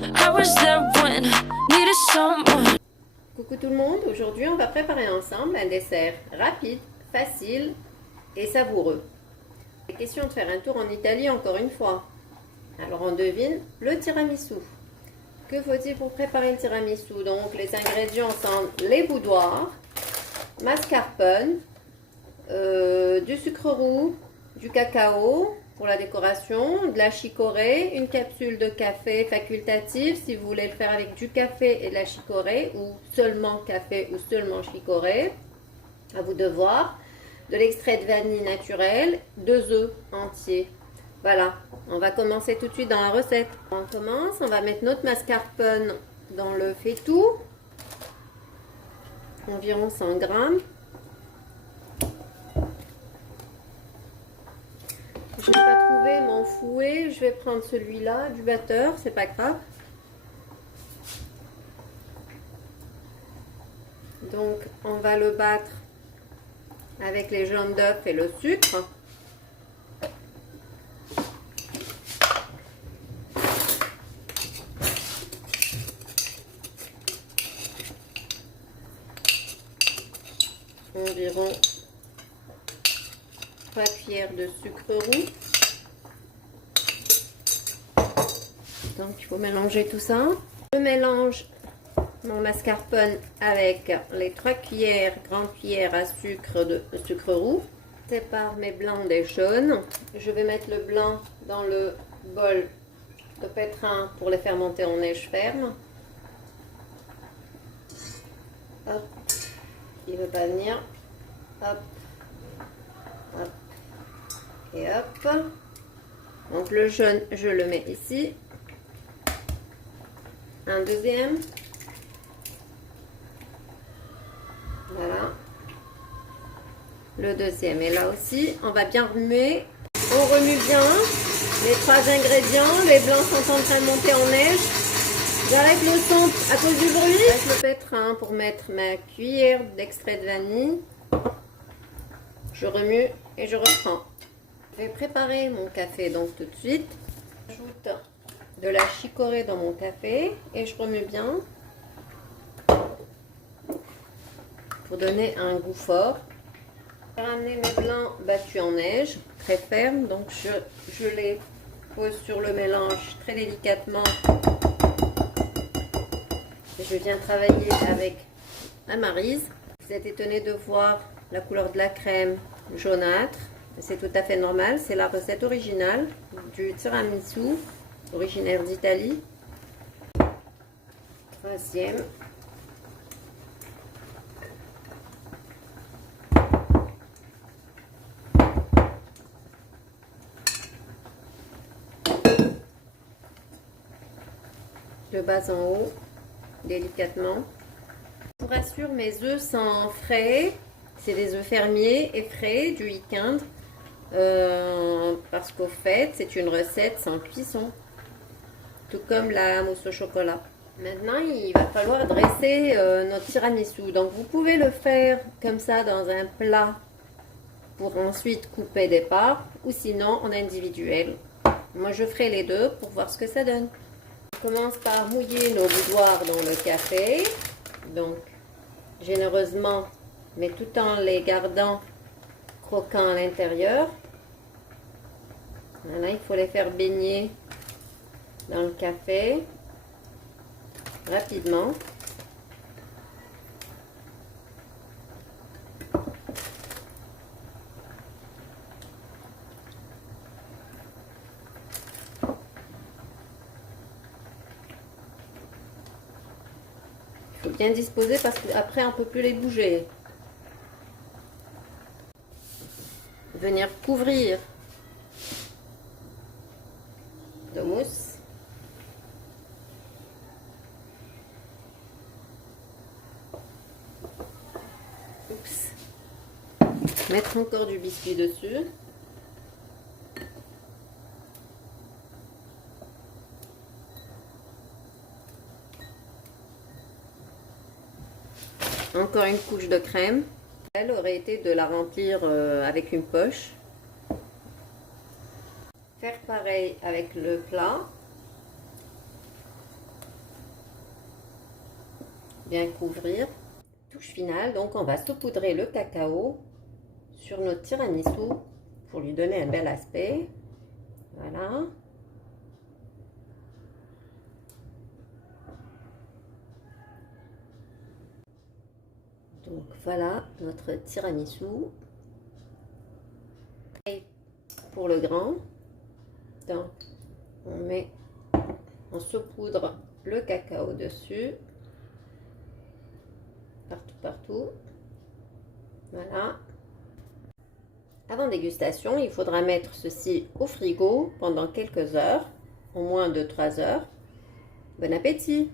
I was there when needed someone. Coucou tout le monde, aujourd'hui on va préparer ensemble un dessert rapide, facile et savoureux. Il est question de faire un tour en Italie encore une fois. Alors on devine le tiramisu. Que faut-il pour préparer le tiramisu? Donc les ingrédients sont les boudoirs, mascarpone, du sucre roux, du cacao pour la décoration, de la chicorée, une capsule de café facultative si vous voulez le faire avec du café et de la chicorée ou seulement café ou seulement chicorée, à vous de voir, de l'extrait de vanille naturel, 2 œufs entiers. Voilà, on va commencer tout de suite dans la recette. On commence, on va mettre notre mascarpone dans le faitout, environ 100 grammes. Je n'ai pas trouvé mon fouet, je vais prendre celui-là, du batteur, c'est pas grave. Donc on va le battre avec les jaunes d'œuf et le sucre. Environ 3 cuillères de sucre roux. Donc il faut mélanger tout ça. Je mélange mon mascarpone avec les 3 cuillères, grandes cuillères à sucre de sucre roux. Je sépare mes blancs des jaunes. Je vais mettre le blanc dans le bol de pétrin pour les faire monter en neige ferme. Hop, il ne veut pas venir. Hop, hop et hop. Donc le jaune, je le mets ici. Un deuxième. Voilà. Le deuxième est là aussi. On va bien remuer. On remue bien les 3 ingrédients. Les blancs sont en train de monter en neige. J'arrête le son à cause du bruit. Je laisse le pétrin pour mettre ma cuillère d'extrait de vanille. Je remue et je reprends. Je vais préparer mon café donc tout de suite. J'ajoute de la chicorée dans mon café et je remue bien pour donner un goût fort. Je vais ramener mes blancs battus en neige, très fermes, donc je les pose sur le mélange très délicatement. Je viens travailler avec la maryse. Vous êtes étonné de voir la couleur de la crème jaunâtre. C'est tout à fait normal, c'est la recette originale du tiramisu, originaire d'Italie. Troisième. De bas en haut, délicatement. Je vous rassure, mes œufs sont frais. C'est des œufs fermiers et frais du week-end. Parce qu'au fait, c'est une recette sans cuisson. Tout comme la mousse au chocolat. Maintenant, il va falloir dresser notre tiramisu. Donc, vous pouvez le faire comme ça dans un plat pour ensuite couper des parts. Ou sinon, en individuel. Moi, je ferai les deux pour voir ce que ça donne. On commence par mouiller nos boudoirs dans le café. Donc, généreusement, mais tout en les gardant croquants à l'intérieur. Voilà, il faut les faire baigner dans le café rapidement. Il faut bien disposer parce qu'après on ne peut plus les bouger. Venir couvrir de mousse. Oups. Mettre encore du biscuit dessus. Encore une couche de crème. Elle aurait été de la remplir avec une poche. Faire pareil avec le plat. bien couvrir. Touche finale, donc on va saupoudrer le cacao sur notre tiramisu pour lui donner un bel aspect. Voilà. Donc voilà notre tiramisu. Et pour le grand, donc on saupoudre le cacao dessus, partout. Voilà. Avant dégustation, il faudra mettre ceci au frigo pendant quelques heures, au moins 2-3 heures. Bon appétit!